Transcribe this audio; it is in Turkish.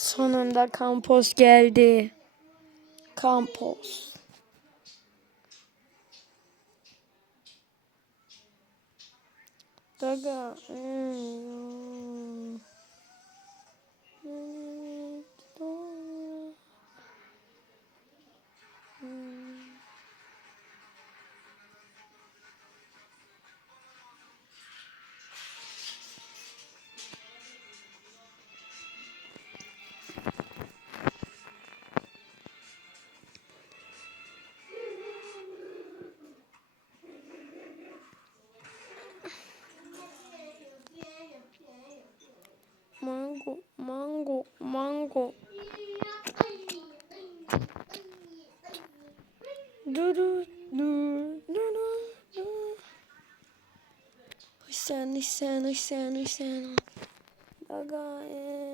Sonunda kampos geldi. Kampos. Gaga. hmm. Mango, mango. Du du du du du du. Hüseyin, Hüseyin, Hüseyin, Hüseyin. Gaga, ey.